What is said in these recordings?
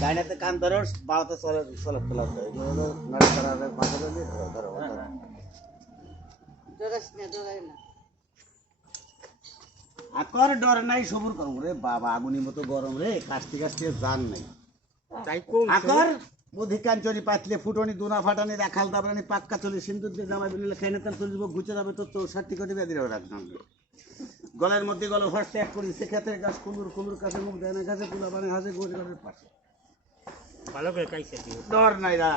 ডাইনাতে কান ধরো, বাওতে চলে চলে ফেলা যায়। এগুলো হলো নাড়াচাড়া মাঝে মাঝে ধরো। আকর ডর নাই, সবুর করম রে বাবা, আগুনের মতো গরম রে, কাস্তে কাস্তে জান নাই। আকর অধিকাঞ্চরি পাতলে ফুটনি দুনা ফাটানি রাখাল দাবরানি পাক্কা চলে সিন্দুর দিয়ে জামাই বিলে খেয়ে নেতাম চলিব ঘুচে যাবে তো 64 কোটি বেদির রাখলাম। গলার মধ্যে গলা ফার্স্ট এক করি সেক্ষেত্রে গাছ কুলুর কাছে মুখ দেয় না, গাছে কুলা বানে হাসে গোড়ের পাশে ভালো করে কাইছে ডর নাই রা।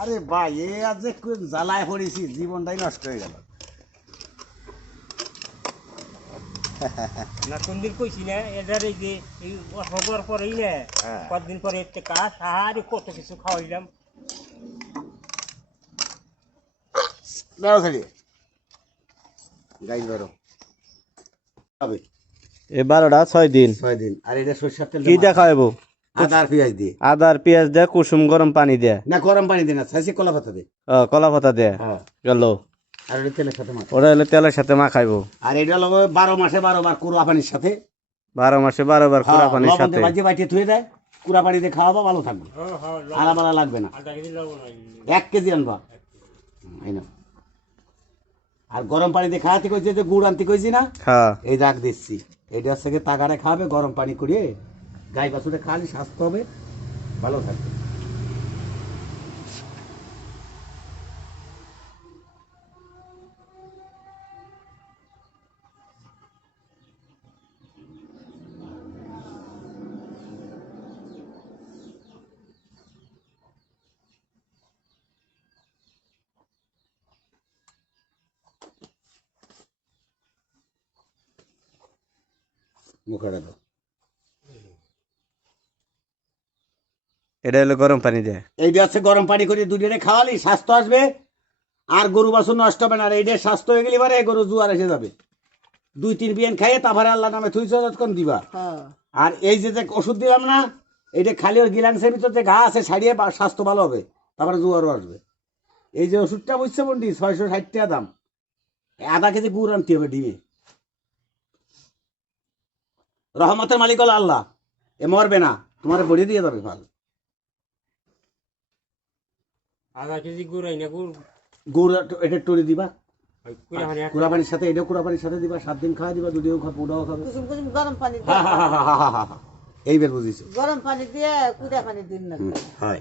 আরে ভাই এ আজ যে জ্বালায় পড়েছি, জীবনটাই নষ্ট হয়ে গেল। না কোনদিন কইছি না এদারে যে এই হবার পরেই না কতদিন পরে একটা কাজ আর কত কিছু খাওয়াইলাম। দাও খালি গাই ধরো হবে এ 12টা 6 দিন 6 দিন। আর এটা সরষের তেল কি দেখাইবো? আদা আর পেঁয়াজ দিয়ে, আদা আর পেঁয়াজ দিয়ে কুসুম গরম পানি দিয়ে, না গরম পানি দিয়ে না, ছাইছে কলা পাতা দিয়ে, কলা পাতা দিয়ে হ্যাঁ গেল। আর এটা তেলের সাথে মাখা। ওটা হলে তেলের সাথে মাখাইবো। আর এটা হলো 12 মাসে 12 বার কুড়া পানির সাথে, 12 মাসে 12 বার কুড়া পানির লবণ সাথে দিয়ে বাজিয়ে বাটিয়ে ধুয়ে দেয়, কুড়া পানি দিয়ে খাওয়াবা, ভালো থাকবে, আলাদা লাগবে না। 1 কেজি আনবা এই না। আর গরম পানি দিয়ে খাওয়াতে কইছে যে গুড় আনতে কইছি না, হ্যাঁ এই দাগ দিচ্ছি, এটা থেকে তাগারে খাবে গরম পানি করিয়ে, গাই বাছুরে খালি স্বাস্থ্য হবে, ভালো থাকবে। মুখে দাও, এটা হলো গরম পানি দিয়ে। এইটা হচ্ছে গরম পানি করে দুজনে খাওয়ালি স্বাস্থ্য আসবে, আর গরু বাছুর নষ্ট হবে না। আর এইটা স্বাস্থ্য হয়ে গেলে এবারে গরু জুয়ার এসে যাবে। 2-3 বিয়ান খাইয়ে তারপরে আল্লাহ নামে থুই যতক্ষণ দিবা। আর এই যে ওষুধ দিলাম না, এইটা খালি ওর গিলাংসের ভিতর যে ঘা আছে সারিয়ে স্বাস্থ্য ভালো হবে, তারপরে জুয়ারও আসবে। এই যে ওষুধটা বুঝছে বন্ডি 660 টাকা দাম, আধা কেজি গুড় আনতে হবে ডিমে। রহমতের মালিক হলো আল্লাহ, এ মরবে না, তোমার বড়ি দিয়ে যাবে ভাল। আধা কেজি গুড় আইনা গুড় এটা টরে দিবা, গুড় কুড়া পানির সাথে, এটাও কুড়া পানির সাথে দিবা, 7 দিন খাওয়া দিবা, দুধেও খাবে, পুডাও খাবে। গরম পানি এইবার বুঝিস গরম পানি দিয়ে কুড়া পানি দিন না। হয়।